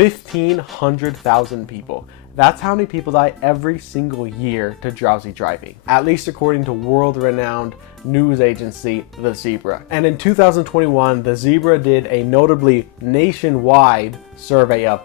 1,500,000 people. That's how many people die every single year to drowsy driving, at least according to world-renowned news agency, The Zebra. And in 2021, The Zebra did a notably nationwide survey of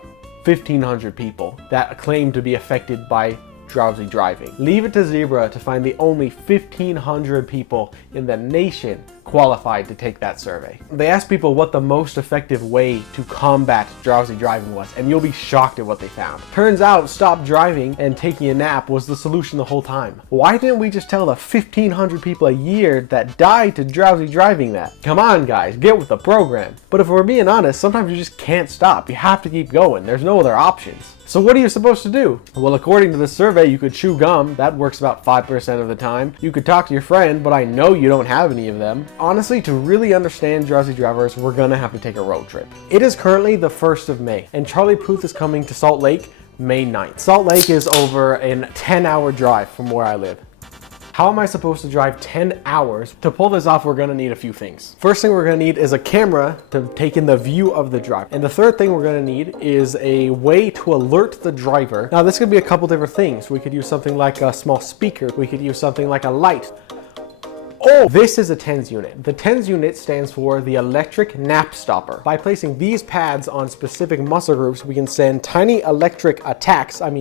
1,500 people that claimed to be affected by drowsy driving. Leave it to Zebra to find the only 1,500 people in the nation qualified to take that survey. They asked people what the most effective way to combat drowsy driving was, and you'll be shocked at what they found. Turns out stop driving and taking a nap was the solution the whole time. Why didn't we just tell the 1,500 people a year that died to drowsy driving that? Come on guys, get with the program. But if we're being honest, sometimes you just can't stop. You have to keep going. There's no other options. So what are you supposed to do? Well, according to this survey, you could chew gum. That works about 5% of the time. You could talk to your friend, but I know you don't have any of them. Honestly, to really understand drowsy drivers, we're gonna have to take a road trip. It is currently the 1st of May, and Charlie Puth is coming to Salt Lake May 9th. Salt Lake is over a 10-hour drive from where I live. How am I supposed to drive 10 hours? To pull this off, we're gonna need a few things. First thing we're gonna need is a camera to take in the view of the driver. And the third thing we're gonna need is a way to alert the driver. Now this could be a couple different things. We could use something like a small speaker. We could use something like a light. Oh, this is a TENS unit. The TENS unit stands for the electric nap stopper. By placing these pads on specific muscle groups, we can send tiny electric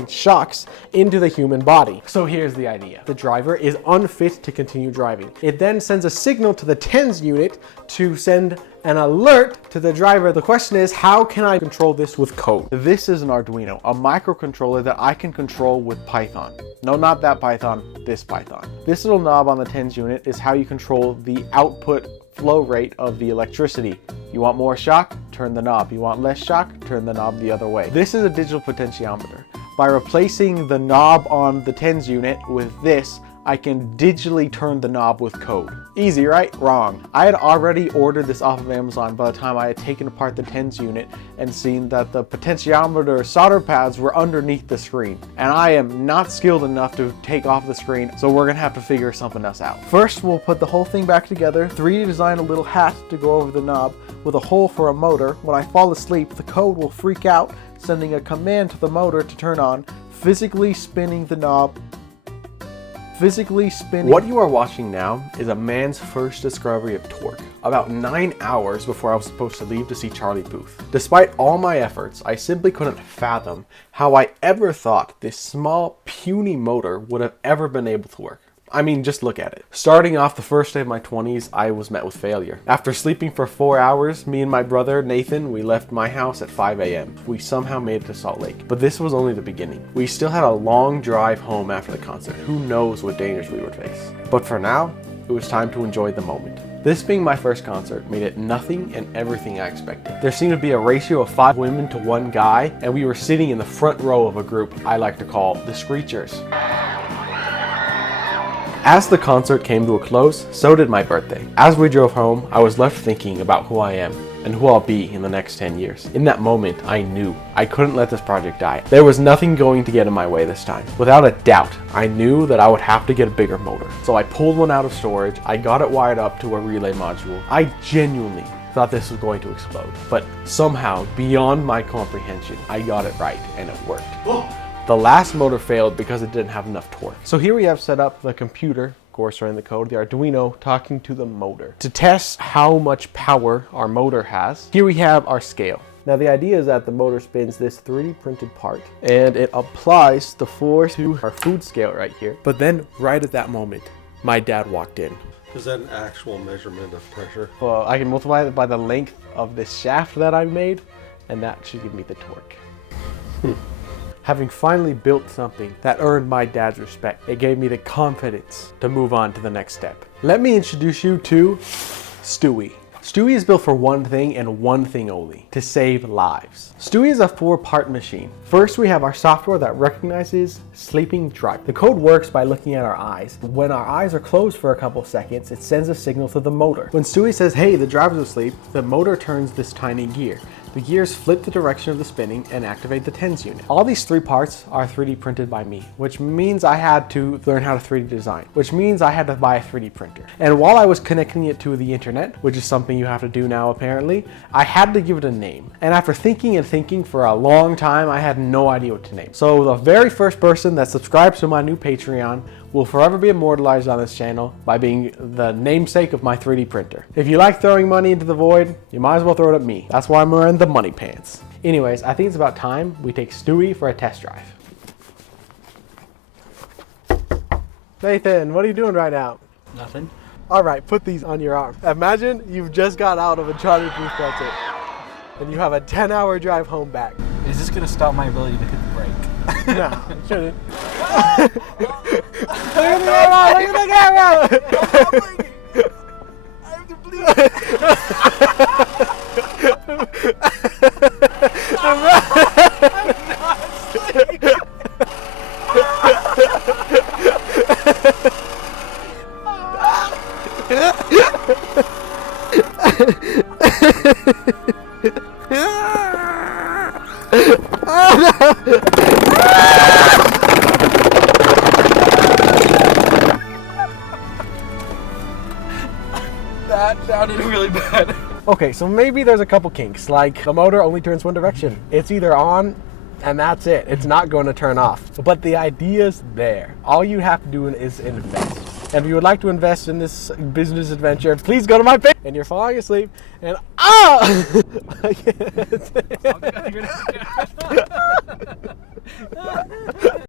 shocks into the human body. So here's the idea. The driver is unfit to continue driving. It then sends a signal to the TENS unit to send an alert to the driver. The question is, how can I control this with code? This is an Arduino, a microcontroller that I can control with Python. No, not that Python, this Python. This little knob on the TENS unit is how you control the output flow rate of the electricity. You want more shock? Turn the knob. You want less shock? Turn the knob the other way. This is a digital potentiometer. By replacing the knob on the TENS unit with this, I can digitally turn the knob with code. Easy, right? Wrong. I had already ordered this off of Amazon by the time I had taken apart the TENS unit and seen that the potentiometer solder pads were underneath the screen. And I am not skilled enough to take off the screen, so we're gonna have to figure something else out. First, we'll put the whole thing back together, 3D design a little hat to go over the knob with a hole for a motor. When I fall asleep, the code will freak out, sending a command to the motor to turn on, physically spinning the knob. What you are watching now is a man's first discovery of torque, about 9 hours before I was supposed to leave to see Charlie Puth. Despite all my efforts, I simply couldn't fathom how I ever thought this small, puny motor would have ever been able to work. I mean, just look at it. Starting off the first day of my 20s, I was met with failure. After sleeping for 4 hours, me and my brother, Nathan, we left my house at 5 a.m. We somehow made it to Salt Lake. But this was only the beginning. We still had a long drive home after the concert. Who knows what dangers we would face. But for now, it was time to enjoy the moment. This being my first concert made it nothing and everything I expected. There seemed to be a ratio of 5 women to 1 guy, and we were sitting in the front row of a group I like to call the Screechers. As the concert came to a close, so did my birthday. As we drove home, I was left thinking about who I am and who I'll be in the next 10 years. In that moment, I knew I couldn't let this project die. There was nothing going to get in my way this time. Without a doubt, I knew that I would have to get a bigger motor. So I pulled one out of storage, I got it wired up to a relay module. I genuinely thought this was going to explode, but somehow, beyond my comprehension, I got it right and it worked. The last motor failed because it didn't have enough torque. So here we have set up the computer, of course running the code, the Arduino talking to the motor. To test how much power our motor has, here we have our scale. Now the idea is that the motor spins this 3D printed part and it applies the force to our food scale right here. But then right at that moment, my dad walked in. Is that an actual measurement of pressure? Well, I can multiply it by the length of this shaft that I made, and that should give me the torque. Having finally built something that earned my dad's respect, it gave me the confidence to move on to the next step. Let me introduce you to Stewie. Stewie is built for one thing and one thing only, to save lives. Stewie is a 4-part machine. First, we have our software that recognizes sleeping driver. The code works by looking at our eyes. When our eyes are closed for a couple seconds, it sends a signal to the motor. When Stewie says, hey, the driver's asleep, the motor turns this tiny gear. The gears flip the direction of the spinning and activate the tens unit. All these 3 parts are 3D printed by me, which means I had to learn how to 3D design, which means I had to buy a 3D printer. And while I was connecting it to the internet, which is something you have to do now apparently, I had to give it a name. And after thinking and thinking for a long time, I had no idea what to name. So the very first person that subscribes to my new Patreon will forever be immortalized on this channel by being the namesake of my 3D printer. If you like throwing money into the void, you might as well throw it at me. That's why I'm wearing the money pants. Anyways, I think it's about time we take Stewie for a test drive. Nathan, what are you doing right now? Nothing. All right, put these on your arm. Imagine you've just got out of a Charlie Booth concert and you have a 10-hour drive home back. Is this gonna stop my ability to hit the brake? No, shouldn't. Look at the camera! Look at the camera! I have to bleed. I'm not That sounded really bad. Okay, so maybe there's a couple kinks, like the motor only turns one direction. It's either on and that's it. It's not going to turn off. But the idea's there. All you have to do is invest. And if you would like to invest in this business adventure, please go to my page. And you're falling asleep and I can't.